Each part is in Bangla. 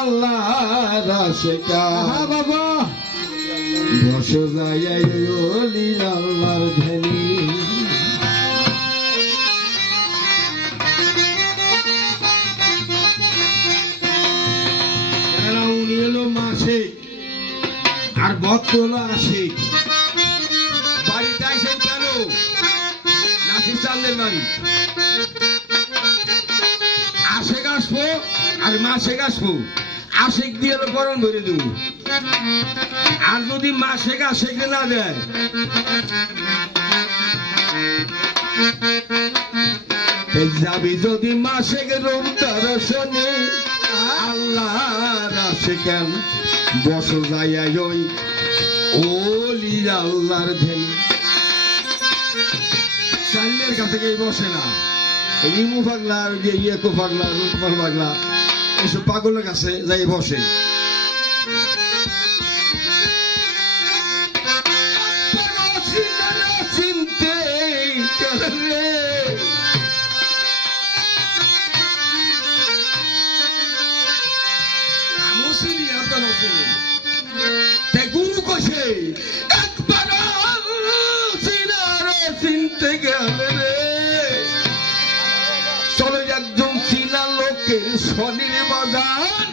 আল্লাহর আশিকান বাবা বসে যায় ওলি আল্লাহর ধ্যানে উনি হলো মাসে আর ভক্ত হলো আশিক বাড়িতে আসেন কেন নাসির চান্দের বাড়ি আশেক আসবো আর মাসেক আসবো আশেক দিয়ে হলো বরণ ভরে দেবো আর যদি মাসেক আশেকে না দেয় যাবি যদি মাসেক রূপ দর্শনে আল্লাহর আশিকান বসো যায় ওই ওলি আল্লাহর ধ্যান সাইনের কাছে গিয়ে বসে না রিমু পাগলা ওই যে ইয়েকো পাগলা রূপমাল পাগলা এসব পাগলের কাছে যাই বসে চিনতে গুরু কষে একবার চিনতে গেলে রে চলে একজন চিনা লোকের শনির বাজার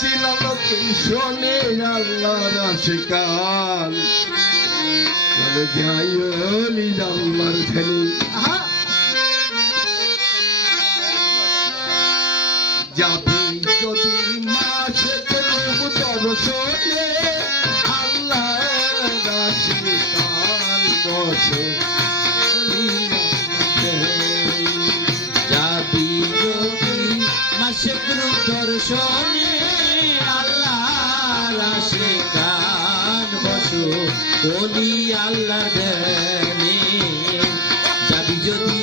চিনা লোকের শনি আল্লাহর আশিকান চলে যাই ওলি আল্লাহর ধ্যানে যাবি যদি মাসে দর্শনে আল্লাহর আশিকান বসে যাবি যদি মাসেক দর্শনে আল্লাহর আশিকান বসো ওলি আল্লাহর ধ্যানে যাবি যদি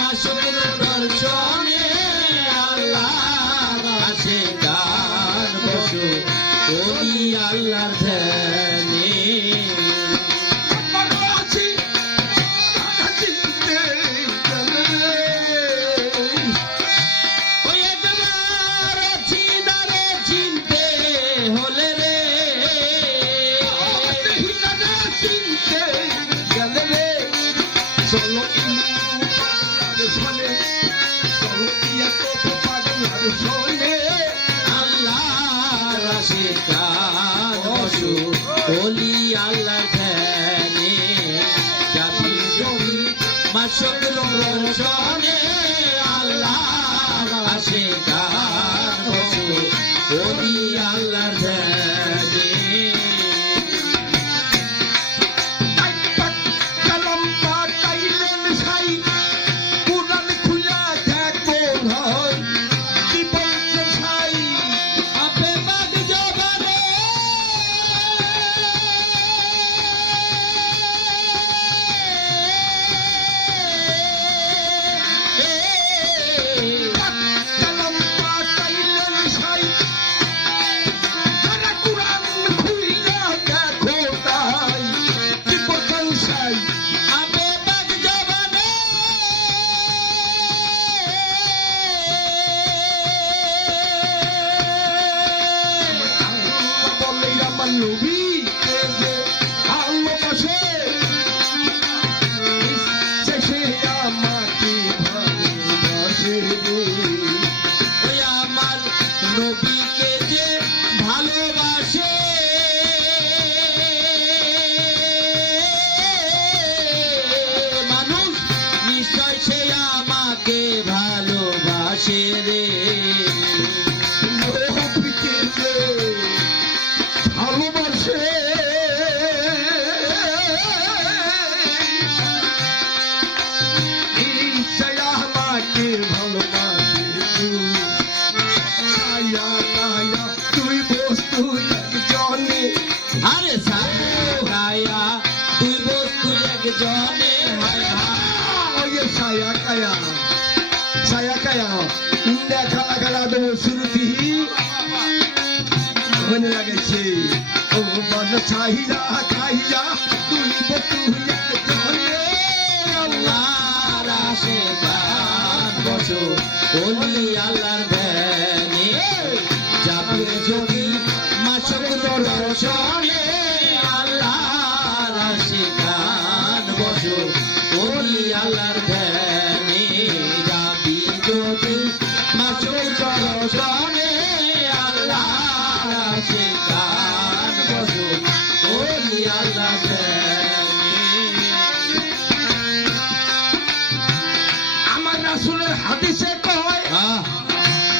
মাসেক দর্শনে আল্লাহর আশিকান বসো ওলি আল্লাহর ধ্যানে আল্লাহর আশিকান বসো ওলি আল্লাহর ধ্যানে যাবি যদি মাসেক দর্শনে আল্লাহর আশিকান বসো ওলি আল্লাহর ধ্যানে নবী ভালোবাসে শেষে আমাকে ভালোবাসে ওই আমার নবীকে যে ভালোবাসে মানুষ নিশ্চয় সে আমাকে ভালোবাসে রে আরে সায়া তুই বস্তু একজনে ছায়া কায়া ছায়া কায়া দেখা লাগা দেবো শুরুতি মনে লাগাইছে ও মন ছাইয়া খাইয়া তুই বস্তু একজনে আল্লাহর আশিকান বসো ওলি আল্লাহর ধ্যানে দর্শনে আল্লাহর আশিকান বসো ওলি আল্লাহর প্রেমে। আমার রাসূলের হাদিসে কয়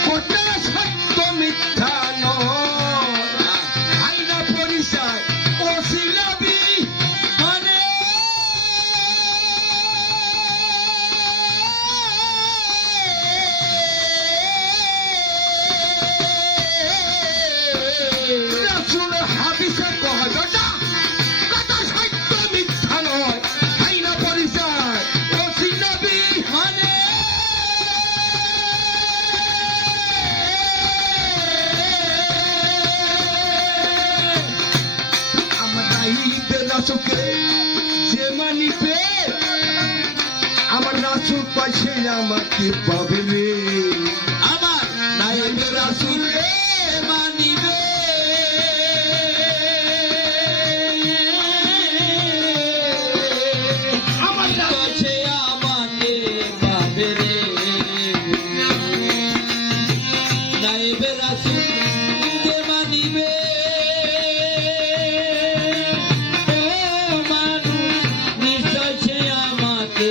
কোটা সত্য মিথ্যা নয় আইনা পরিচয় ওসিলাবি মানে রাসূলের হাদিসে কয় বেটা কোটা সত্য মিথ্যা নয় আইনা পরিচয় ওসিলাবি মানে আমার নাইবে রাসূলকে যে মানিবে আমার রাসূল পাশে আমাকে পাবে রে আমার নাইবে রাসূলে মানিবে আমার কাছে আমাকে পাবে রে নাইবে রাসূল যে মানিবে ও মানুষ নিশ্চয় সে আমাকে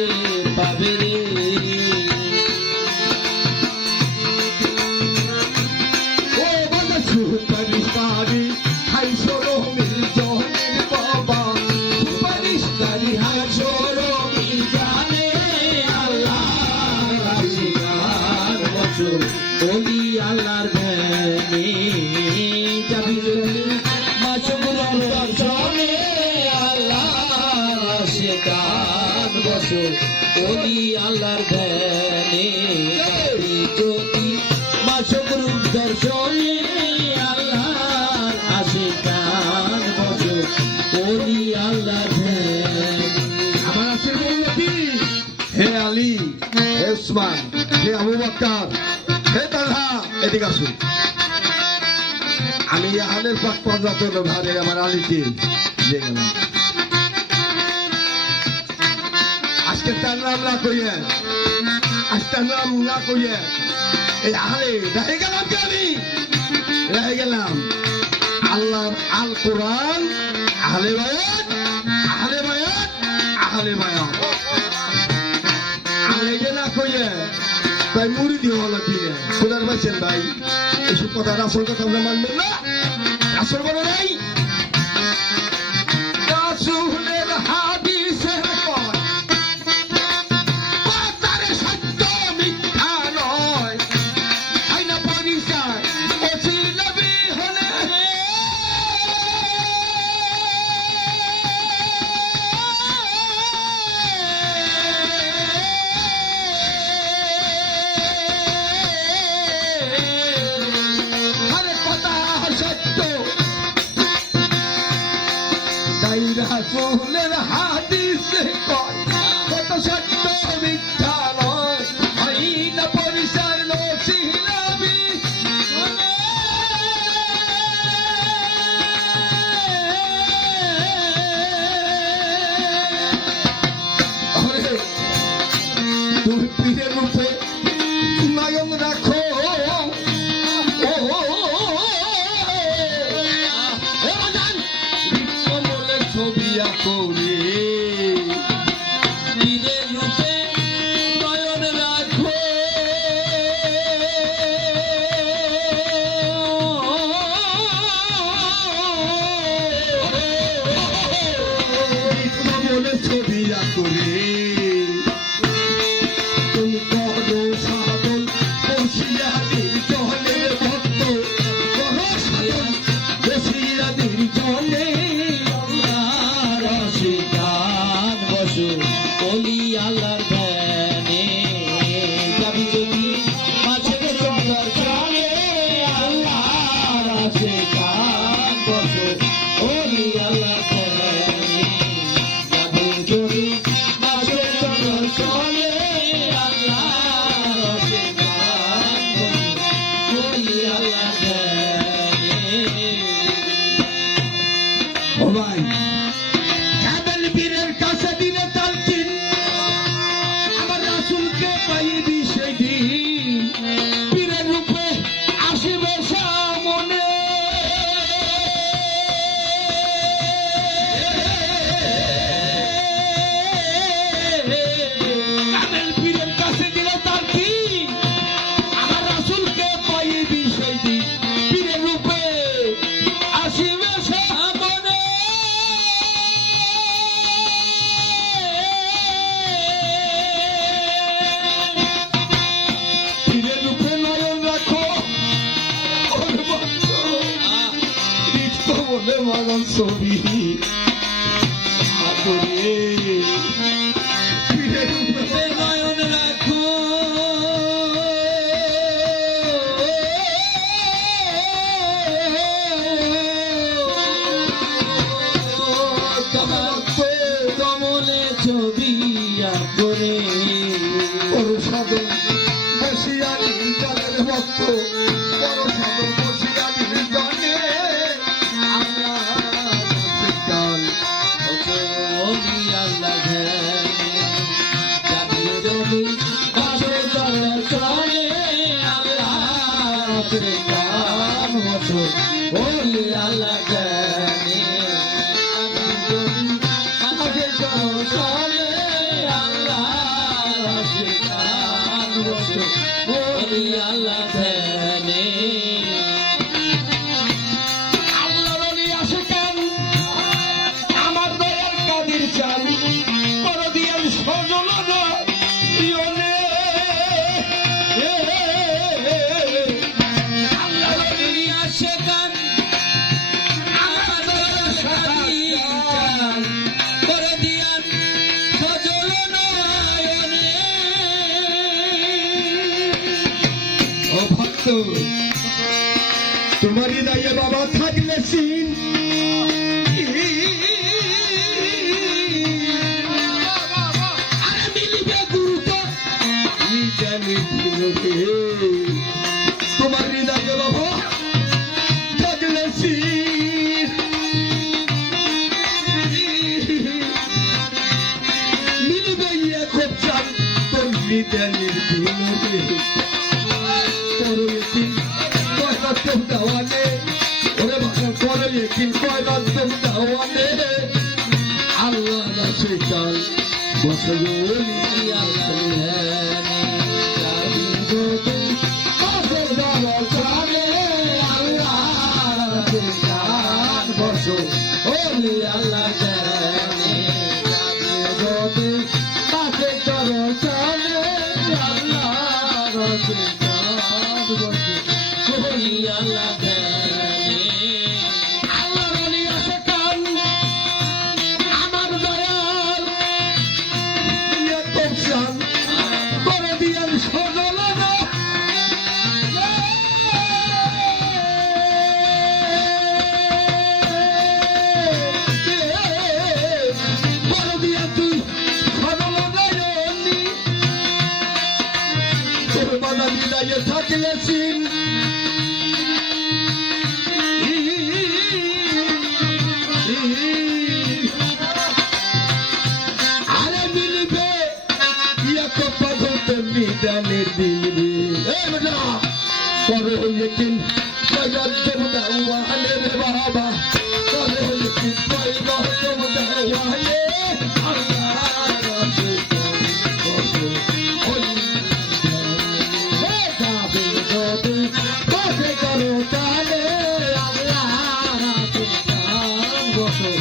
পাবে রে ও বলে সুপারিশকারী হাই সরো মিল জনের বাবা সুপারিশকারী হাই সরো মিল জানে আল্লাহর আশিকার বছর ওলি আল্লাহর ধ্যানে যাবি যদি মাসুকুরের দর্শনে আল্লাহর আশিকার বছর ওলি আল্লাহর ধ্যানে যাবি যদি মাসুকুরের দর্শনে আল্লাহর আশিকার বছর ওলি আল্লাহর ধ্যানে। আমার আসল বলতি হে আলী হে উসমান হে আবু বকর হে তালহা এদিকে আসুন আমি আলের পাক পর্যটন ভারে আমার আলীকে দিয়ে গেলাম আজকে তার নাম না কইয়ে আজ তার নাম না কইয়ে এই আলে রেখে গেলাম কি আমি রেখে গেলাম আল্লাহর আল কোরআন আহলে বায়াত আহলে বায়াত আহলে বায়াত আহলে যে না কইয়ে তাই মুড়ি দিয়ে হলো দিয়ে খোদার বাইছেন ভাই এসব কথা রাসূল কথা আমরা মানবেন না রাসূল বলে নাই রাসূলের হাদিসে কয় কথারে সত্য মিথ্যা নয় আইনা পরিচয় ওসিলাবি হলে আরে কথা সত্য তাই রাসূলের হাদিসে কয় কথা সত্য মিথ্যা নয় আইনা পরিচয় ওসিলাবি আরে তুমি পীরের রূপে নয়ন রাখো কমলে ছবি আঁকড়ে পীরের রূপে নয়ন রাখো কমলে ছবি আঁকড়ে তুমি করো সাধন বসিয়াদের জলের ভক্ত করো সাধন বসিয়াদের জলে আল্লাহর আশিকান বসো ওলি আল্লাহর ধ্যানে যাবি যদি মাছের দর্শনে আল্লাহর আশিকান বসো ওলি আল্লাহর ধ্যানে যাবি যদি মাছের দর্শনে আল্লাহর আশিকান বসো ওলি আল্লাহর ধ্যানে। ও ভাই কাবেল পীরের কাছে দিলে তালকিন আমার রাসূলকে পাইবি সেদিন পীরের রূপে বাগান ছবি হাতরে নয়ন রাখো তোমার কমলে ছবি করে বড় সাধন বসিয়ানি জলের ভক্ত বড় সাধন বসিয়ানি জলে আল্লাহ গান ওলি আল্লাহ জানিয়ে যদি বাসে চলে চলে আল্লাহ গান বসো ওলি আল্লাহ গানে বাসে চলে আল্লাহ গান বসো ওলি আল্লাহ গানে আল্লাহর ওলি আসে কেন আমার দয়াল কাদির চান বড় দিয়াল সজলনা ইয়নে আল্লাহর ওলি আসে গান আমার সাথী চান করে দিয়ান সজল নয়নে ও ভক্ত তোমার হৃদয়ে বাবা থাকলে সিন আরে মিলিবে গুরুত্ব তোমার হৃদয়ে বাবা থাকলে সিন মিলবে খুব চান তোর হৃদয়ের দিনে করো একিন কয়লা তোম দাওয়ানে ওরে ভাষা করো একিন কয়লা তোম দাওয়ানে আল্লাহ নাসে চাল বসগোলি আল্লাহর ওলি আসে কান আমার দয়াল ইয়া তোমসান করে দিয়ান সজলনা বড় দিয়া তুই সজলনায়নি তোর বাধা বিদায়ে থাকলে সিন আরে মিলবে এক পাগল নিদানের দিলবে এই বেটা পরে হইয়েছিন পয়লা দেবদাওয়ালে রে বাবা পরে হইয়েছিন পয়লা দেবদাওয়ালে আল্লাহ রাসে বসে ওই হে যাবে যদি বসে করো তালে আল্লাহ রাসে বসে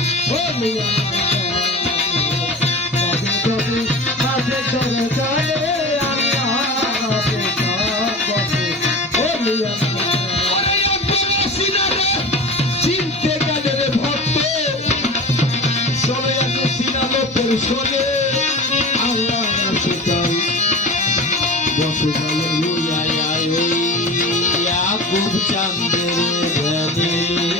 ওই শোনে আল্লাহ সেটাই বসে গেল খুব চাঁদের